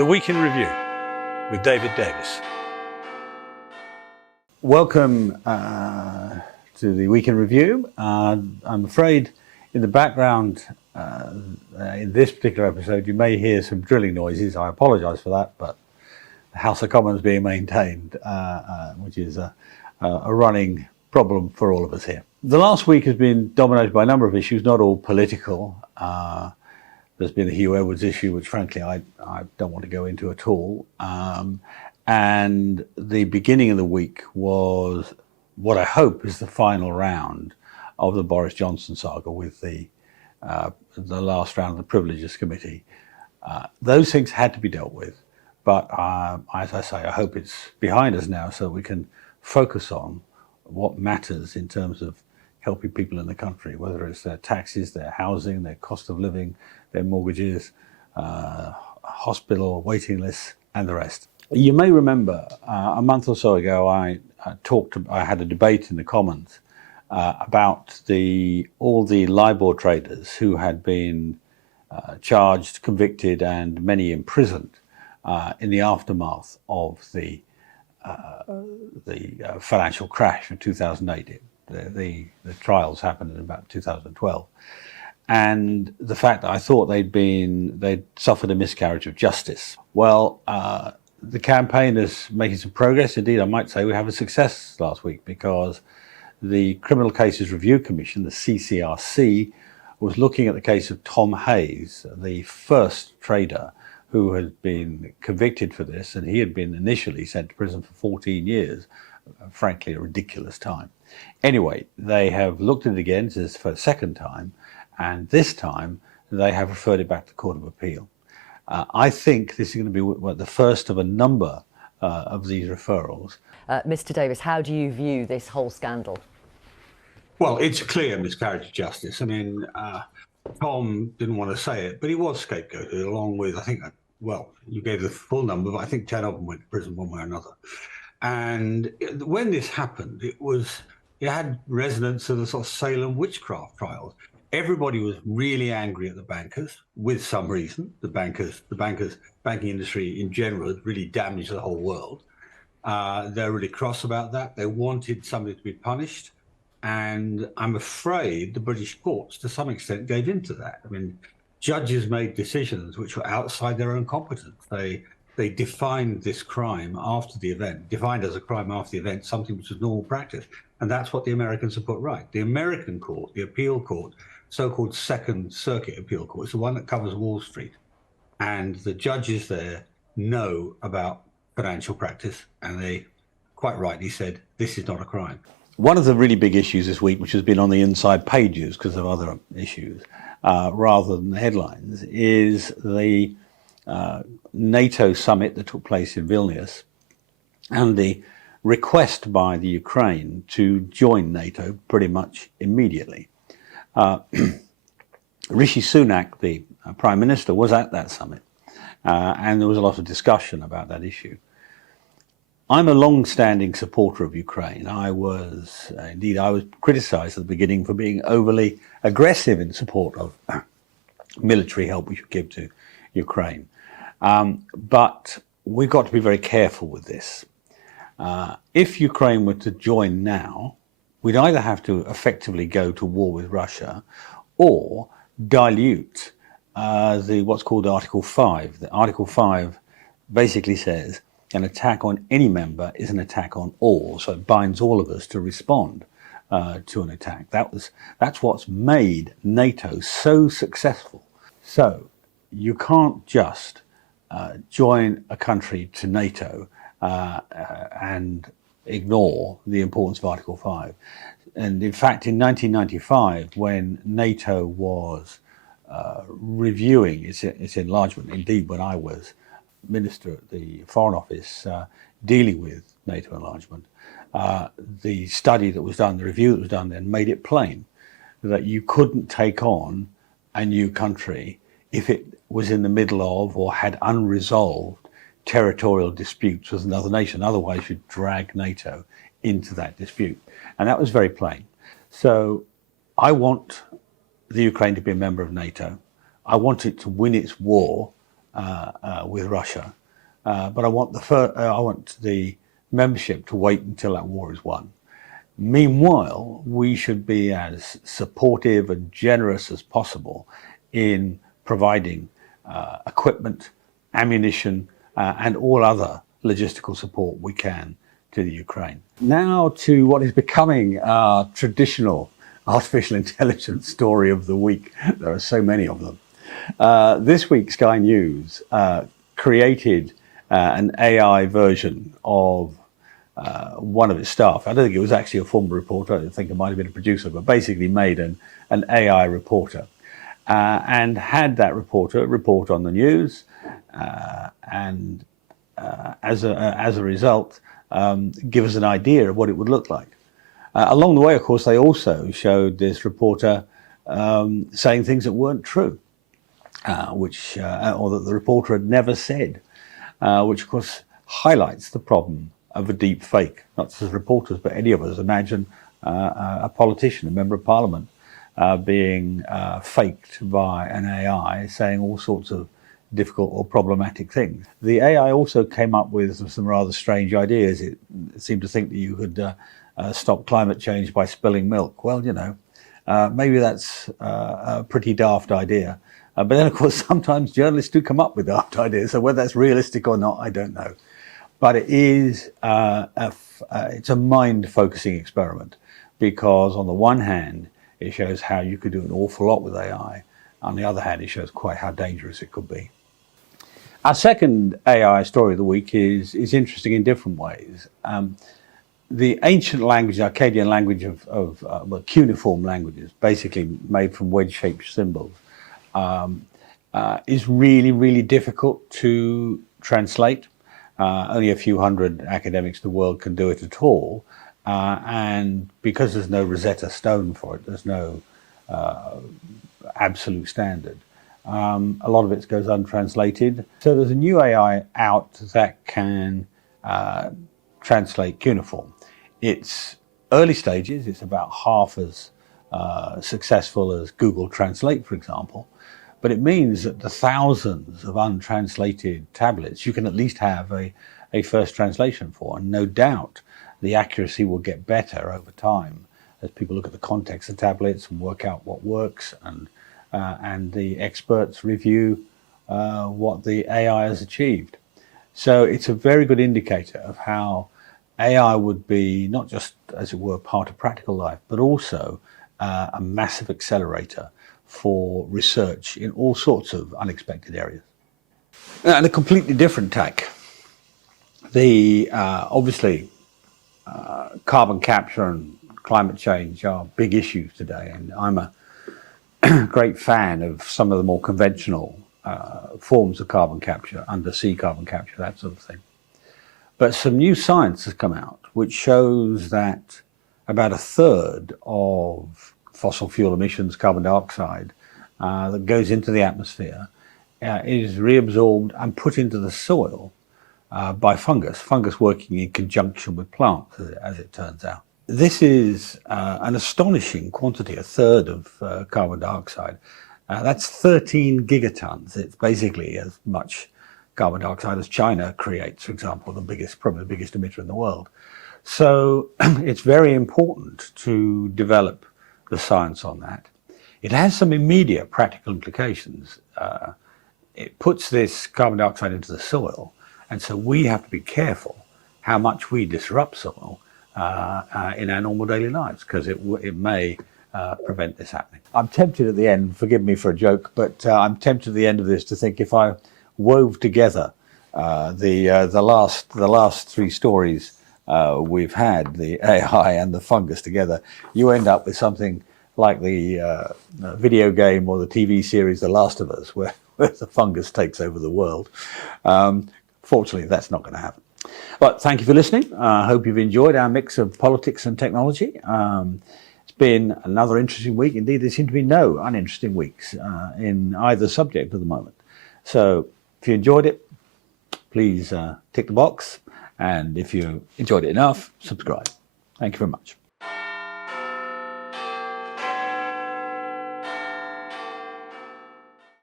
The Week in Review with David Davis. Welcome to the Week in Review. I'm afraid in the background in this particular episode you may hear some drilling noises. I apologise for that, but the House of Commons being maintained, which is a running problem for all of us here. The last week has been dominated by a number of issues, not all political. There's been the Hugh Edwards issue, which frankly I don't want to go into at all. And the beginning of the week was what I hope is the final round of the Boris Johnson saga with the last round of the Privileges Committee. Those things had to be dealt with, but as I say, I hope it's behind us now so we can focus on what matters in terms of helping people in the country, whether it's their taxes, their housing, their cost of living, their mortgages, hospital waiting lists, and the rest. You may remember a month or so ago, I had a debate in the Commons about all the LIBOR traders who had been charged, convicted, and many imprisoned in the aftermath of the financial crash of 2008. The trials happened in about 2012, and the fact that I thought they'd suffered a miscarriage of justice. Well, the campaign is making some progress. Indeed, I might say we have a success last week because the Criminal Cases Review Commission, the CCRC, was looking at the case of Tom Hayes, the first trader who had been convicted for this, and he had been initially sent to prison for 14 years, frankly a ridiculous time. Anyway, they have looked at it again, this is for the second time, and this time they have referred it back to the Court of Appeal. I think this is going to be the first of a number of these referrals. Mr. Davis, how do you view this whole scandal? Well, it's a clear miscarriage of justice. I mean, Tom didn't want to say it, but he was scapegoated along with, I think, you gave the full number, but I think 10 of them went to prison one way or another. And when this happened, it had resonance of the sort of Salem witchcraft trials. Everybody was really angry at the bankers, with some reason. The banking industry in general had really damaged the whole world. They're really cross about that. They wanted somebody to be punished. And I'm afraid the British courts, to some extent, gave into that. I mean, judges made decisions which were outside their own competence. They defined this crime after the event, defined as a crime after the event, something which was normal practice. And that's what the Americans have put right. The American court, the appeal court, so-called Second Circuit Appeal Court, is the one that covers Wall Street. And the judges there know about financial practice, and they quite rightly said, this is not a crime. One of the really big issues this week, which has been on the inside pages because of other issues, rather than the headlines, is the NATO summit that took place in Vilnius and the request by the Ukraine to join NATO pretty much immediately. Rishi Sunak, the Prime Minister, was at that summit and there was a lot of discussion about that issue. I'm a long-standing supporter of Ukraine. I was criticised at the beginning for being overly aggressive in support of military help we should give to Ukraine. But we've got to be very careful with this. If Ukraine were to join now, we'd either have to effectively go to war with Russia or dilute what's called Article 5. The Article 5 basically says an attack on any member is an attack on all, so it binds all of us to respond to an attack. That's what's made NATO so successful. So you can't just join a country to NATO and ignore the importance of Article 5. And in fact, in 1995, when NATO was reviewing its enlargement, indeed when I was Minister at the Foreign Office dealing with NATO enlargement, the study that was done, the review that was done then made it plain that you couldn't take on a new country if it was in the middle of or had unresolved territorial disputes with another nation. Otherwise, you'd drag NATO into that dispute. And that was very plain. So I want the Ukraine to be a member of NATO. I want it to win its war with Russia, but I want the membership to wait until that war is won. Meanwhile, we should be as supportive and generous as possible in providing equipment, ammunition, and all other logistical support we can to the Ukraine. Now to what is becoming our traditional artificial intelligence story of the week. There are so many of them. This week, Sky News created an AI version of one of its staff. I don't think it was actually a former reporter. I think it might have been a producer, but basically made an AI reporter and had that reporter report on the news, and as a result, give us an idea of what it would look like. Along the way, of course, they also showed this reporter saying things that weren't true, or that the reporter had never said, which of course highlights the problem of a deep fake. Not just as reporters, but any of us. Imagine a politician, a member of parliament, being faked by an AI saying all sorts of difficult or problematic things. The AI also came up with some rather strange ideas. It seemed to think that you could stop climate change by spilling milk. Well, you know, maybe that's a pretty daft idea. But then, of course, sometimes journalists do come up with daft ideas. So whether that's realistic or not, I don't know. But it is it's a mind-focusing experiment, because on the one hand, it shows how you could do an awful lot with AI. On the other hand, it shows quite how dangerous it could be. Our second AI story of the week is interesting in different ways. The ancient language, Akkadian language of cuneiform languages, basically made from wedge-shaped symbols, is really, really difficult to translate. Only a few hundred academics in the world can do it at all. And because there's no Rosetta Stone for it, there's no absolute standard. A lot of it goes untranslated. So there's a new AI out that can translate cuneiform. It's early stages. It's about half as successful as Google Translate, for example. But it means that the thousands of untranslated tablets you can at least have a first translation for. And no doubt the accuracy will get better over time as people look at the context of tablets and work out what works, and the experts review what the AI has achieved. So it's a very good indicator of how AI would be not just, as it were, part of practical life, but also a massive accelerator for research in all sorts of unexpected areas. And a completely different tack. Obviously, carbon capture and climate change are big issues today, and I'm a great fan of some of the more conventional forms of carbon capture, undersea carbon capture, that sort of thing. But some new science has come out which shows that about a third of fossil fuel emissions, carbon dioxide, that goes into the atmosphere is reabsorbed and put into the soil by fungus working in conjunction with plants, as it turns out. This is an astonishing quantity, a third of carbon dioxide. That's 13 gigatons. It's basically as much carbon dioxide as China creates, for example, probably the biggest emitter in the world. So it's very important to develop the science on that. It has some immediate practical implications. It puts this carbon dioxide into the soil, and so we have to be careful how much we disrupt soil in our normal daily lives, because it may prevent this happening. I'm tempted at the end, forgive me for a joke, but I'm tempted at the end of this to think if I wove together the last three stories we've had, the AI and the fungus together, you end up with something like the video game or the TV series The Last of Us, where the fungus takes over the world. Fortunately, that's not going to happen. But thank you for listening. I hope you've enjoyed our mix of politics and technology. It's been another interesting week. Indeed, there seem to be no uninteresting weeks in either subject at the moment. So if you enjoyed it, please tick the box. And if you enjoyed it enough, subscribe. Thank you very much.